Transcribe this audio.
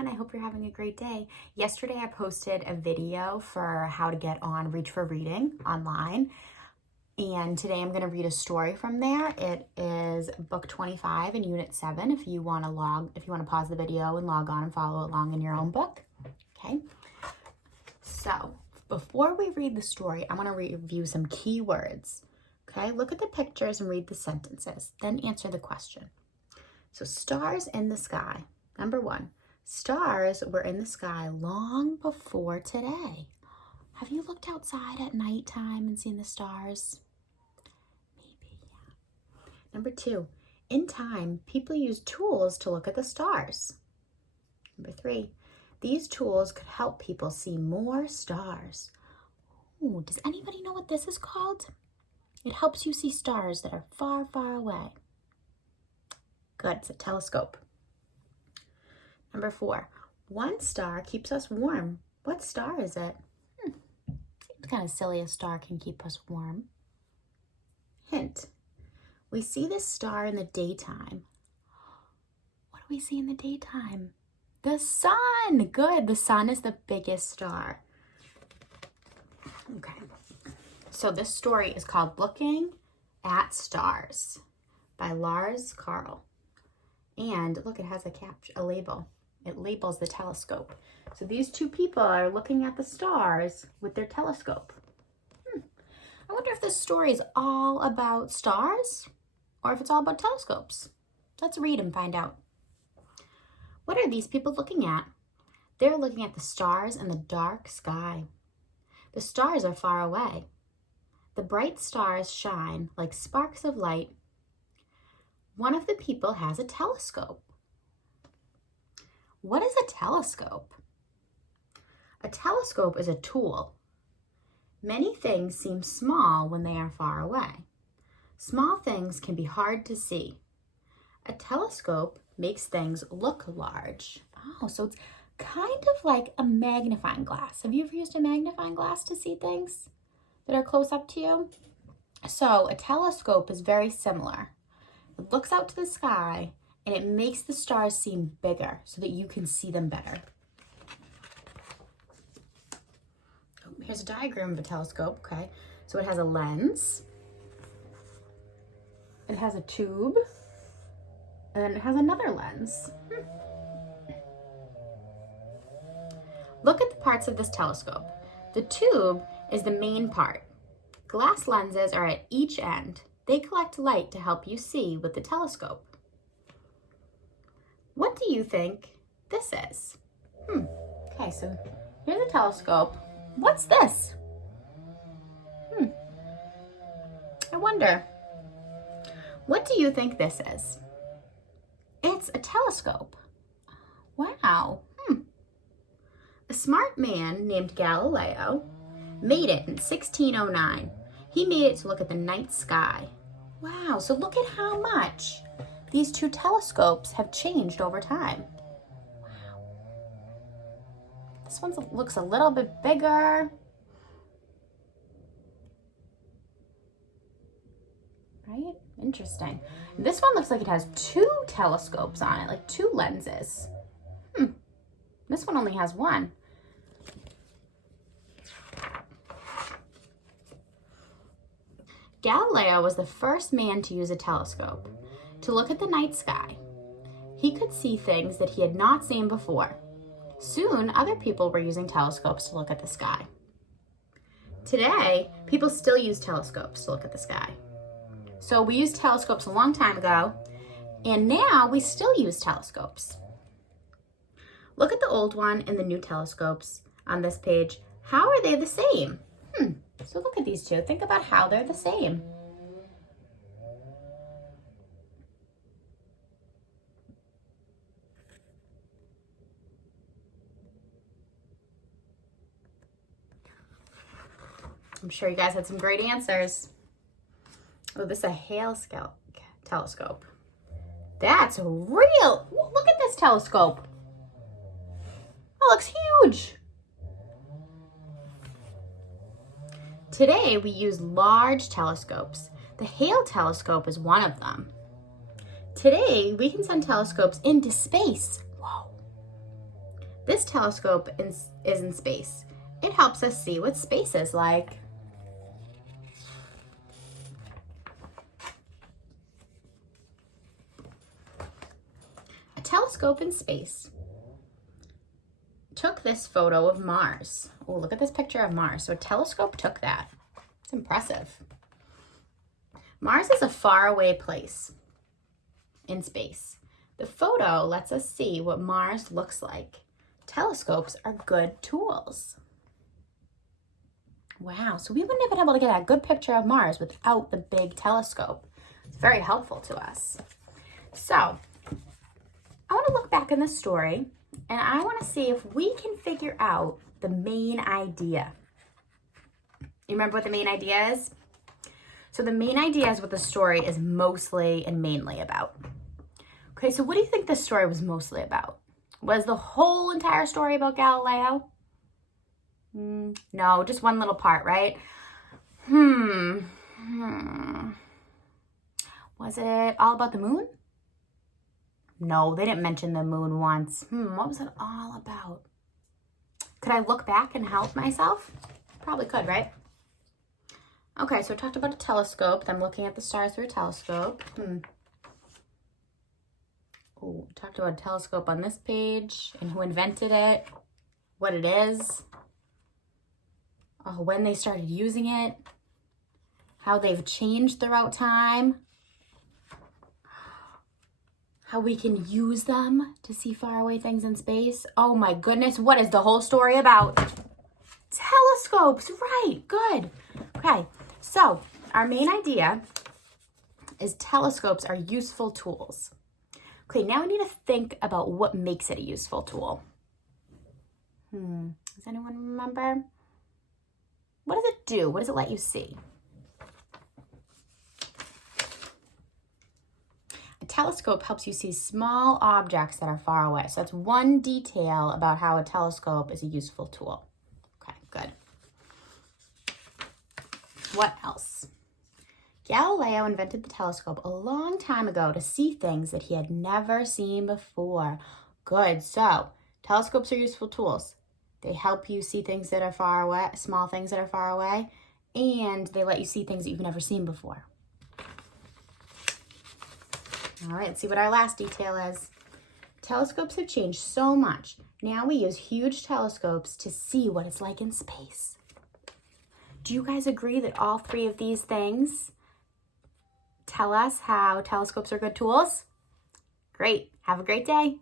everyone. I hope you're having a great day. Yesterday I posted a video for how to get on Reach for Reading online. And today I'm going to read a story from there. It is book 25 in unit 7 if you want to pause the video and log on and follow along in your own book. Okay. So, before we read the story, I'm going to review some key words. Okay? Look at the pictures and read the sentences, then answer the question. So, stars in the sky. Number 1, stars were in the sky long before today. Have you looked outside at nighttime and seen the stars? Maybe, yeah. Number 2, in time, people used tools to look at the stars. Number 3, these tools could help people see more stars. Oh, does anybody know what this is called? It helps you see stars that are far, far away. Good, it's a telescope. Number 4, one star keeps us warm. What star is it? Seems kind of silly a star can keep us warm. Hint, we see this star in the daytime. What do we see in the daytime? The sun. Good, the sun is the biggest star. Okay, so this story is called Looking at Stars by Lars Karl. And look, it has a label. It labels the telescope. So these two people are looking at the stars with their telescope. I wonder if this story is all about stars or if it's all about telescopes. Let's read and find out. What are these people looking at? They're looking at the stars in the dark sky. The stars are far away. The bright stars shine like sparks of light. One of the people has a telescope. What is a telescope? A telescope is a tool. Many things seem small when they are far away. Small things can be hard to see. A telescope makes things look large. Oh, so it's kind of like a magnifying glass. Have you ever used a magnifying glass to see things that are close up to you? So a telescope is very similar. It looks out to the sky and it makes the stars seem bigger so that you can see them better. Oh, here's a diagram of a telescope, okay? So it has a lens, it has a tube, and then it has another lens. Look at the parts of this telescope. The tube is the main part. Glass lenses are at each end. They collect light to help you see with the telescope. What do you think this is? Okay, so here's a telescope. What's this? I wonder. What do you think this is? It's a telescope. Wow. A smart man named Galileo made it in 1609. He made it to look at the night sky. Wow, so look at how much these two telescopes have changed over time. Wow. This one looks a little bit bigger. Right? Interesting. This one looks like it has 2 telescopes on it, like 2 lenses. This one only has 1. Galileo was the first man to use a telescope to look at the night sky. He could see things that he had not seen before. Soon, other people were using telescopes to look at the sky. Today, people still use telescopes to look at the sky. So we used telescopes a long time ago, and now we still use telescopes. Look at the old one and the new telescopes on this page. How are they the same? So look at these two. Think about how they're the same. I'm sure you guys had some great answers. Oh, this is a Hale telescope. That's real. Look at this telescope. That looks huge. Today, we use large telescopes. The Hale telescope is one of them. Today, we can send telescopes into space. Whoa. This telescope is in space. It helps us see what space is like. A telescope in space took this photo of Mars. Oh, look at this picture of Mars. So a telescope took that. It's impressive. Mars is a faraway place in space. The photo lets us see what Mars looks like. Telescopes are good tools. Wow, so we wouldn't have been able to get a good picture of Mars without the big telescope. It's very helpful to us. So, I want to look back in the story and I want to see if we can figure out the main idea. You remember what the main idea is? So the main idea is what the story is mostly and mainly about. Okay, so what do you think this story was mostly about? Was the whole entire story about Galileo? No, just one little part, right? Was it all about the moon? No, they didn't mention the moon once. What was it all about? Could I look back and help myself? Probably could, right? Okay, so I talked about a telescope. I'm looking at the stars through a telescope. Oh, talked about a telescope on this page and who invented it, what it is, when they started using it, how they've changed throughout time, how we can use them to see faraway things in space. Oh my goodness, what is the whole story about? Telescopes, right, good. Okay, so our main idea is telescopes are useful tools. Okay, now we need to think about what makes it a useful tool. Does anyone remember? What does it do? What does it let you see? A telescope helps you see small objects that are far away. So that's one detail about how a telescope is a useful tool. Okay, good. What else? Galileo invented the telescope a long time ago to see things that he had never seen before. Good. So, telescopes are useful tools. They help you see things that are far away, small things that are far away, and they let you see things that you've never seen before. All right, let's see what our last detail is. Telescopes have changed so much. Now we use huge telescopes to see what it's like in space. Do you guys agree that all three of these things tell us how telescopes are good tools? Great. Have a great day.